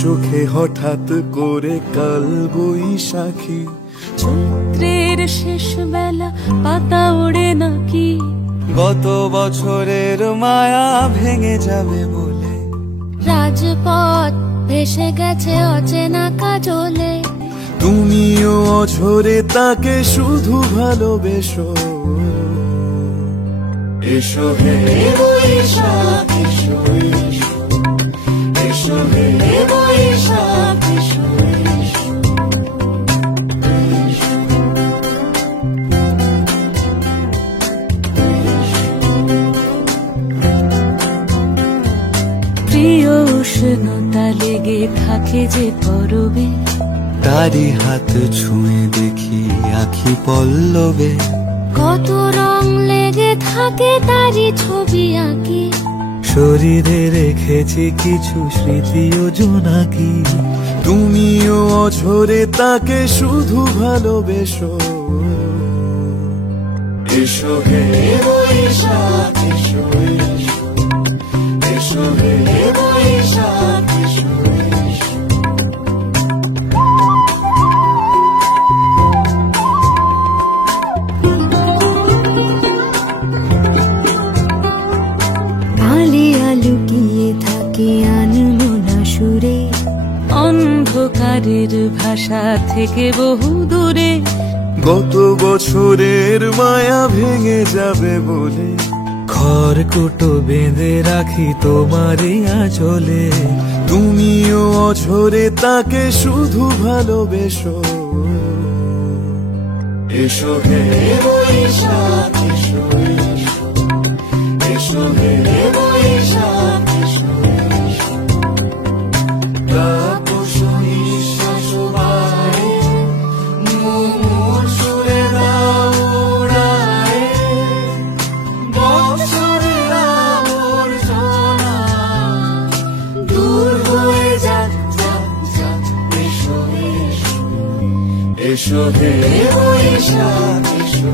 চোখে হঠাৎ করে কাল বৈশাখী। চৈত্রের শেষ বেলা পাতা ওড়ে নাকি, গত বছরের মায়া ভেঙে যাবে বলে। রাজপথ ভেসে গেছে অচেনা কাজলে, তুমিও অঝরে তাকে শুধু ভালোবেসো। এসো হে বৈশাখ এসো, এসো হে বৈশাখ এসো। প্রিয় উষ্ণতা লেগে থাকে যে পরবে, তারি হাত ছুঁয়ে দেখি আখি পল্লবে। কত রং লেগে থাকে তারই ছবি আঁকি, শরীরে রেখেছি কিছু স্মৃতি ও জোনাকি। তুমিও অঝরে তাকে শুধু ভালোবেসো। এসো হে বৈশাখ এসো, এসো হে বৈশাখ এসো। আলিয়া লুকিয়ে থাকে আনমনা সুরে, অন্ধকারের ভাষা থেকে বহু দূরে। গত বছরের মায়া ভেঙে যাবে বলে, খড়কুটো বেঁধে রাখি তোমারই আঁচলে। তুমিও অঝরে তাকে শুধু ভালোবেসো। এসো হে বৈশাখ এসো, এসো হে বৈশাখ এসো। তাপস নিঃশ্বাস বাড়ে, মুমুর সুরে দাও উড়ায়ে। বৎসরের আবর্জনা দূর হয়ে যাক যাক যাক। এসো এসো, এসো হে বৈশাখ এসো,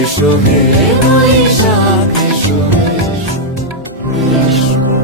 এসো হে বৈশাখ এসো, এসো।